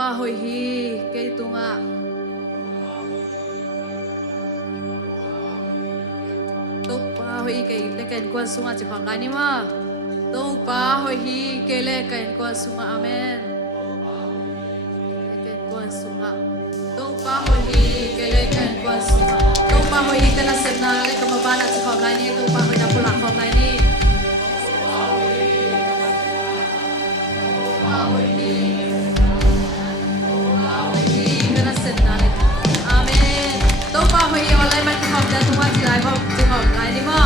pa hoi hi ke tunga to pa hoi ke le ken kwa sunga chi khom lai ni ma to pa hoi hi ke le ken kwa sunga amen le ken kwa sunga to pa hoi hi ke le ken kwa sunga to pa hoi hi kana sen na le ka ma ba na chi khom lai ni to pa hoi na pula khom lai ni Amen. Tô pa hoi online man khom da tu chi lai khom chi khom lai ni ma.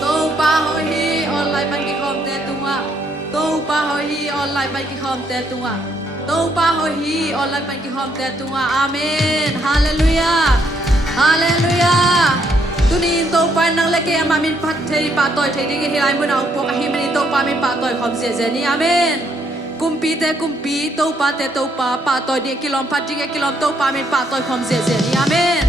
Tô pa hoi online man ki khom te tu wa. Tô pa hoi online man ki khom te tu wa. Tô pa hoi online man ki khom te tu wa. Amen. Hallelujah. Hallelujah. Tu ni tô pa nang le ke ma min phat thei pa toy thei ding hi lai mun au po ka hi min tô pa min pa toy khom se se ni. Amen. Kumpi te kumpi tau pa toy dia kilom phat ding kilom tau pa min pa toy khom se se ni. Amen.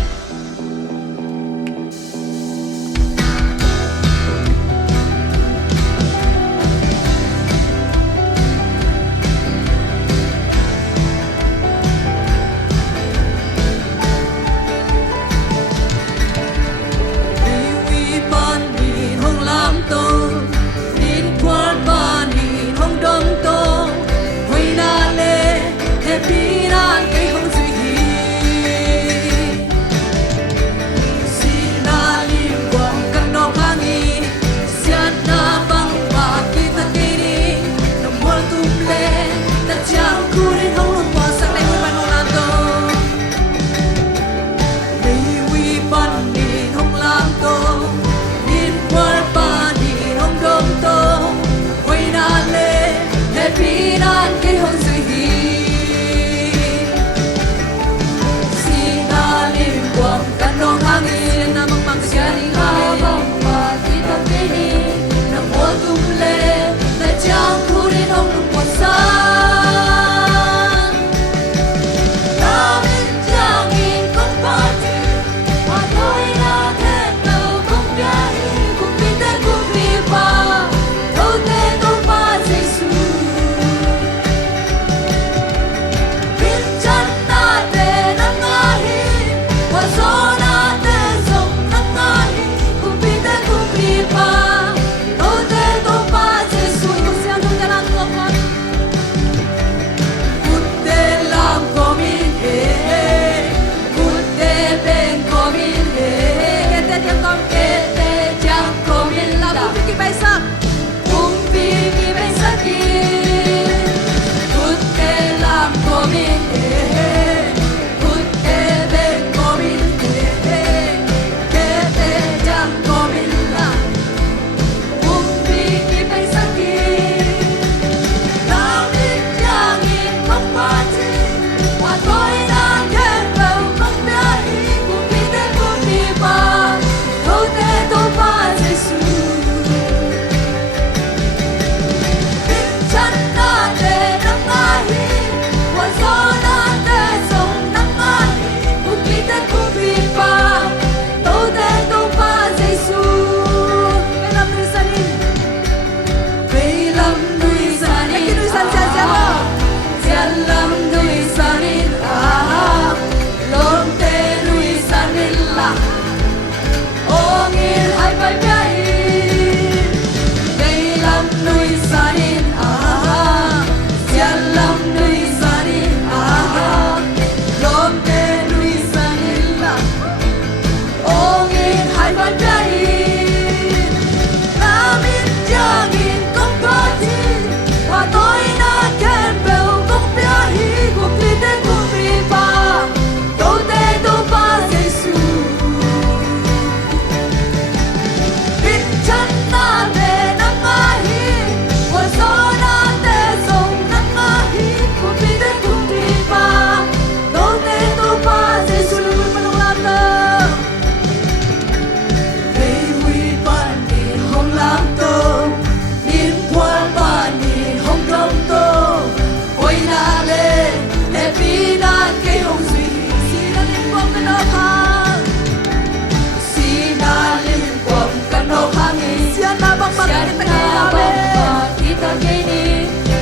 Kita kini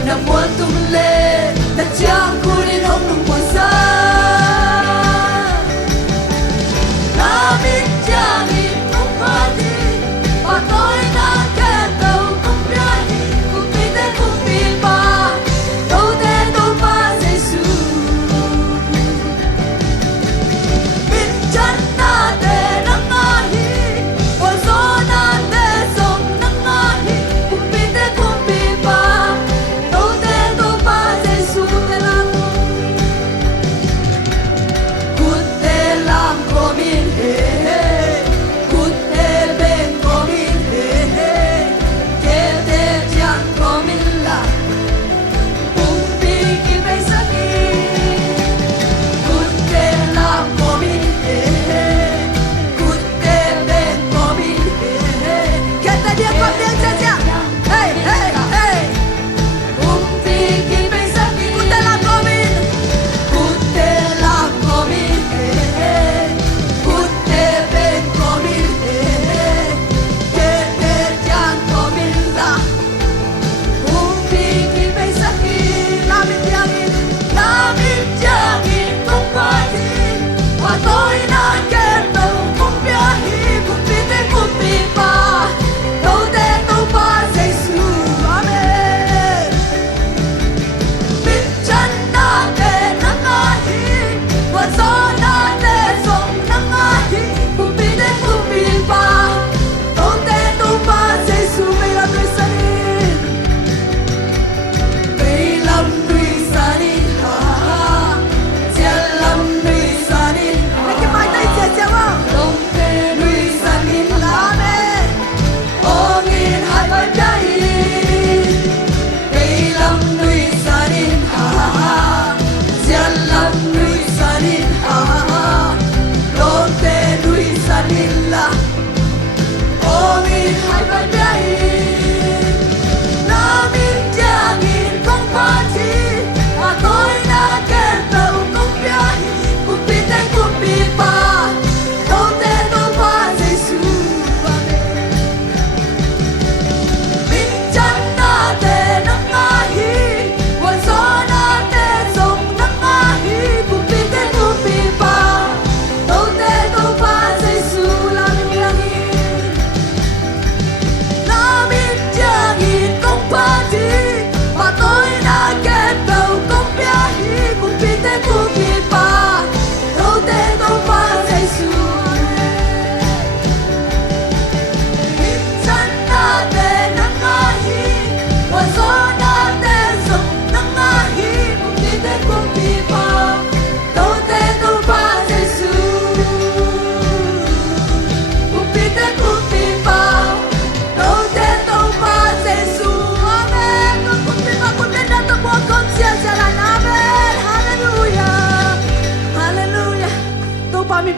namun tumle,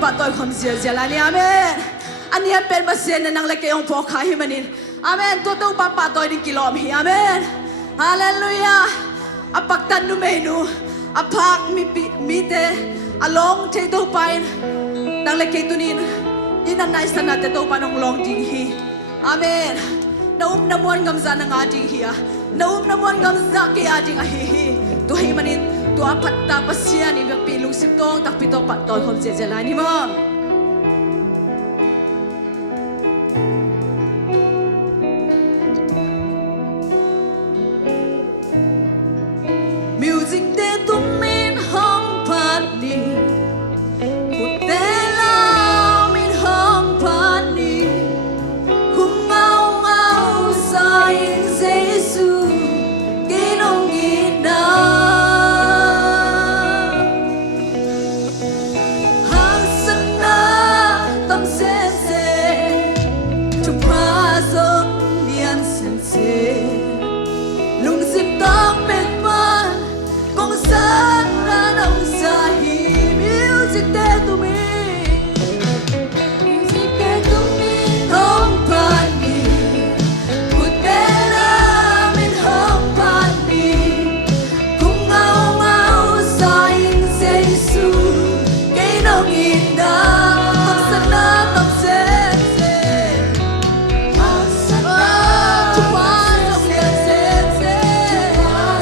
pa toy khom sia sia la ni amen ania pen ba sen na nang le ke ong pho kha hi manin amen to to pa toy ni kilom hi amen hallelujah apak tan nu menu apak mi te along te to pain nang le ke tunin inan nai sana te to pa nong long ding hi amen na mon ngam za na nga ding hi na mon ngam za ke a ding a hi to hi manin to apat ta pasia ni pi lung sim tong tak pi to pa toy khom sia sia la ni mo music te tum min hong pan ni ku te la min hong pan ni ku ngau sa in Giêsu kinong ina hang sana tam sen se tu pa song nian sen se lung sim tong men man kong san na nong sa hi music te tu mi hong pan ni ku te la min hong pan ni kung ngau sa in Giêsu cái nong ina hang sana tam sen se hang sana tu pa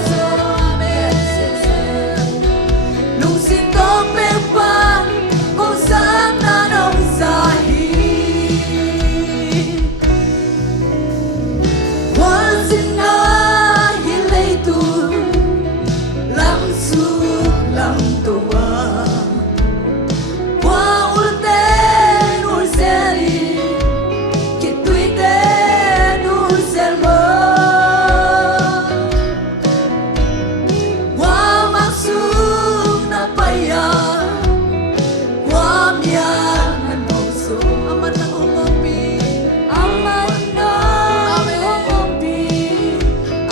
song nian sen se lung sim tong men pan kong san na nong sa hi Quan xin na hi lei tu lam su lam toa Qua ul te ul seri ki tui te ul sel mo Qua mak su na paya Qua mia na no so aman nang umopi aman na umopi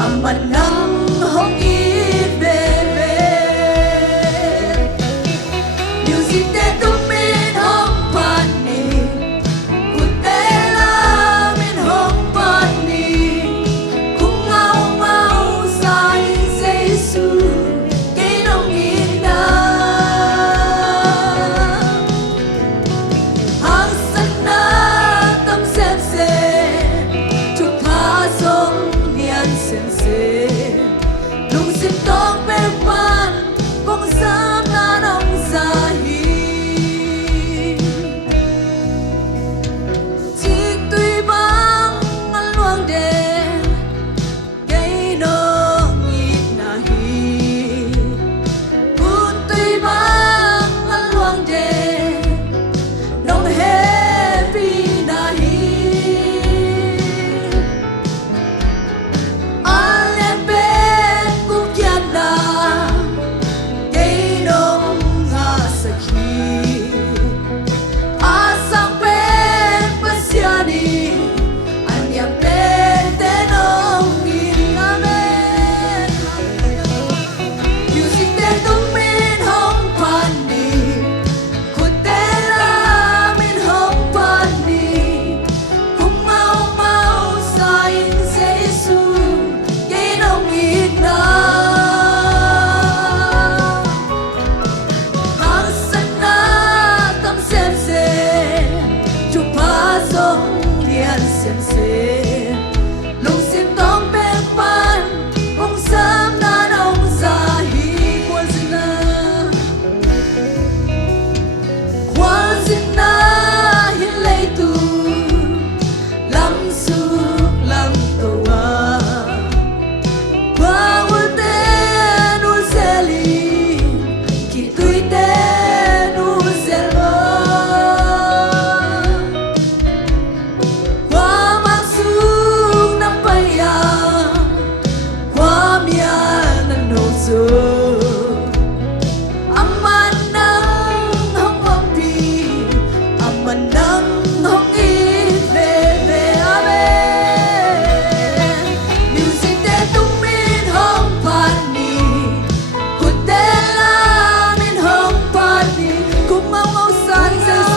aman nang hong ibebe music te tum min hong pan ni ku te la min hong pan ni ku ngau sa in Giêsu cái nong ina hang sana tam sen se tu pa song nian sen se lung sim tong pe pan kong sam na nong sa hi chi tui bang an luang de cái nong ina hi kun tui bang an luang de nong happy na hi ale be ku kya na cái nong nga sakhi asang pe pasiani anyang pe te nong in amen music te tum min hong pan ni ku te la min hong pan ni kung mau sa in Giêsu cái nong ina hang sana tam sen se tu pa song nian sen se lung sim tong pe pan kong sam na nong sa hi quan sin na hi lei tu lam su lam toa Qua ul te ul seli ki tui te ul sel mo Qua mak su na paya Qua mia na no so aman nang hong hong pi aman nang hong i ve ve amen music te tum min hong pan ni ku te la min hong pan ni kung mau sa in Giêsu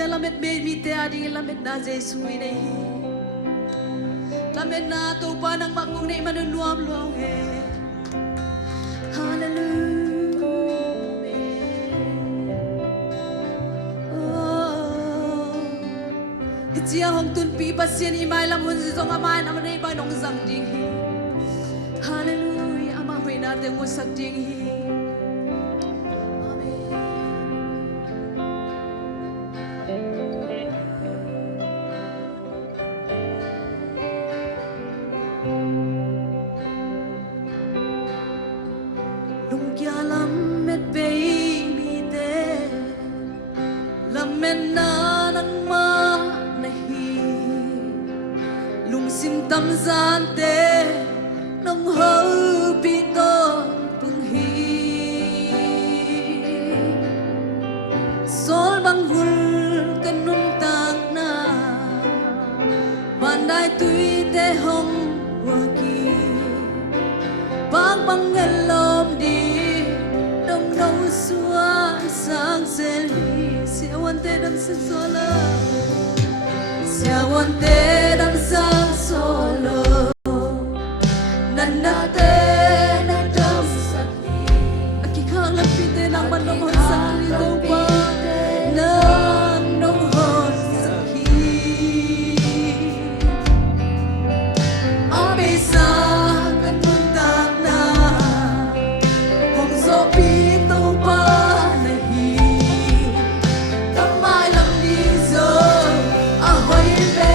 kia la met be mi te adi la met na Jesu nei la met na to pa nang makung nei manunuam luang he hallelujah chia hong tun pi pasien imai lam hun si zong amai am nei ba nong zang ding hi hallelujah ama hui na te ngo sak ding hi tâm gian te nông hậu bị to bưng hi sol băng vul cần nung tang na van đai tui te hong hoa kỳ bang băng ngân lom đi đông nâu xua sang sel hi siêu an te đâm sen xua la siêu an te đâm sang solo nana te na dam sakhi aki khang la pi te nang man nong hon sakhi to pa nang nong hon sakhi abe sa kan mun tak na hong so pi to pa na hi tamai lam di zo a hoi pe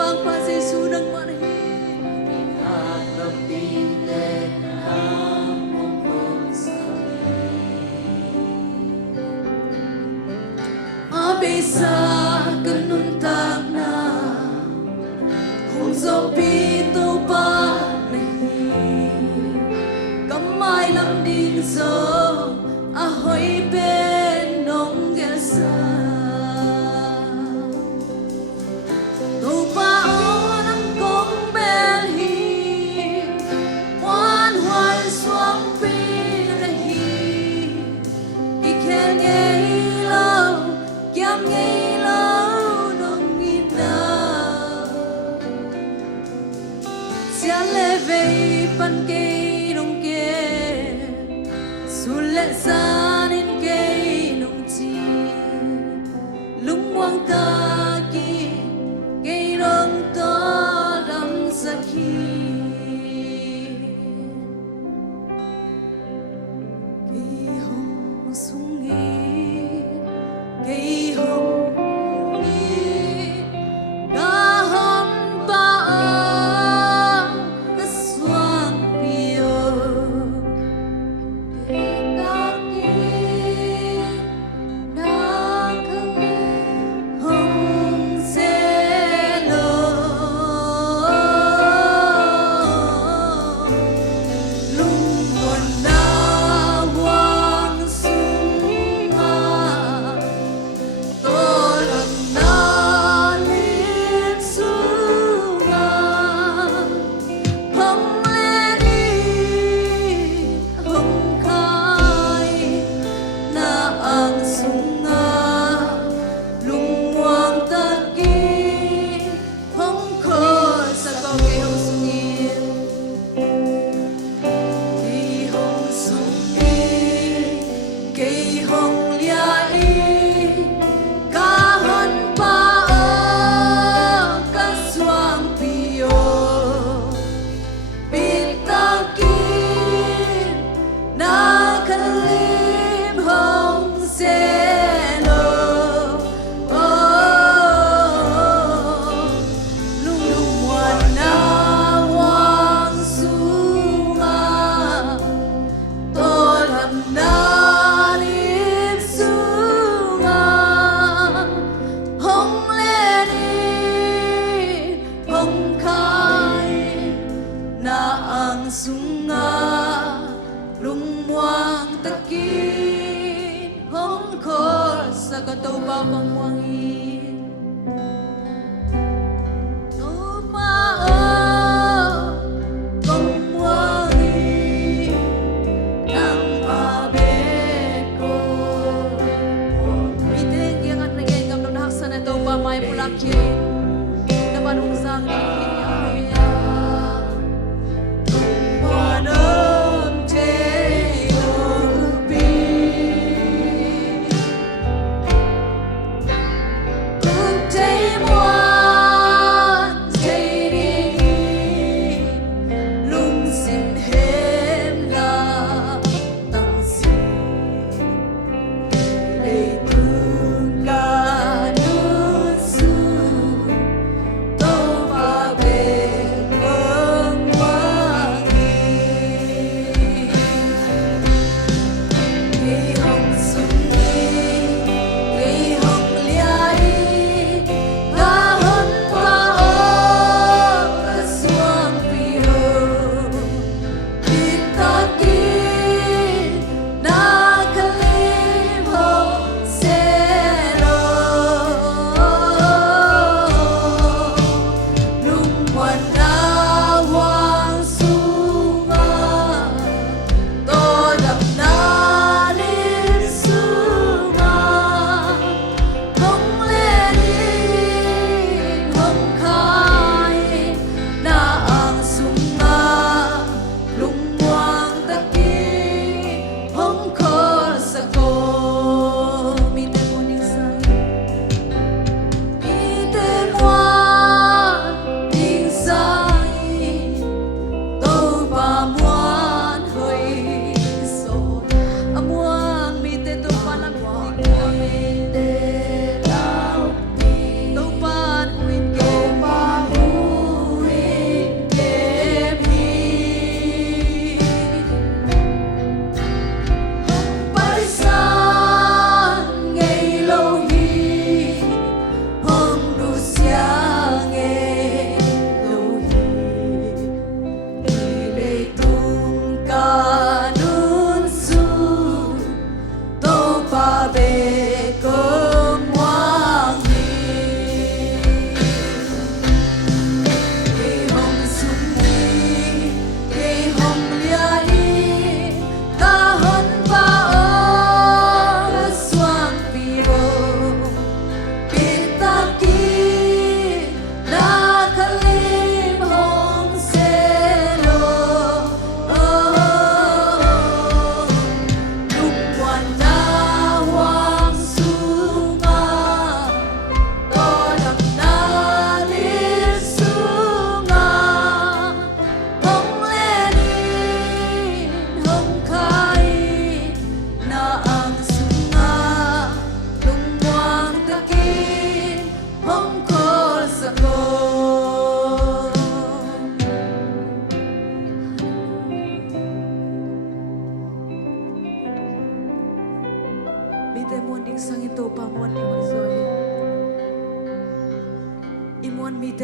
mang pa Giêsu nang man hi Abisa kanun tak na hong zo pi to pa nahi kamai lam ding zo ahoy ben nong gesa to pa on ang kong bel hi wan hoai swang pi nahi iken ngei lo Kiam ngei lo nong ina Sia le vei pan kei nong ke Sule san in kei nong chi Lung wang ta ki Kei nong to lam sa ki Kei hong sung Kei hong ni ga hong ba ka swang pio ka ki na ka hong se lo lung mon na wang sung ma sunga lumuang takin hong ko sa katawa pang wangin tupa pang wangin ng abet ko biteng yang at naging ng naksan na ito pa may mulakin na panungsang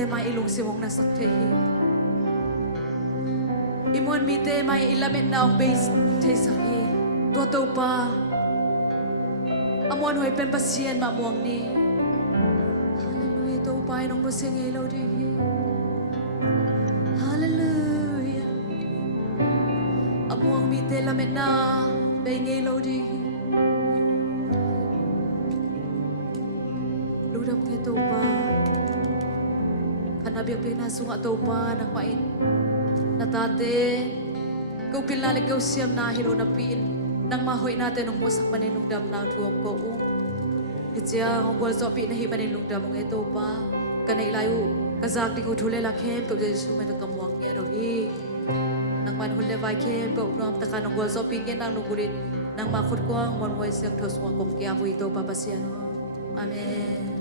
mai ilung si wong na sakte imon mi te mai ilamet na ong base te sakhi to to pa amon hoi pen pasien ma muang ni hallelujah to pa nong mo sing elo di hallelujah amuang mi te lamet na be ngelo di ludam ke to pa kanabiak pinasunga to pa nang main natate kau pilala kau siam na hilo na pin nang mahoy natin ng musak maninungdam na tuwang ko itya ang bol so pin na hi maninungdam ng ito pa kanay layo kazak di ko tule la kem kau jadi sumet kamuang ya rohi nang manhule vai kem kau nom taka ng bol so pin ken nang nugulit nang makot ko ang monway siyak tos wang kong kya mo ito papasyan amen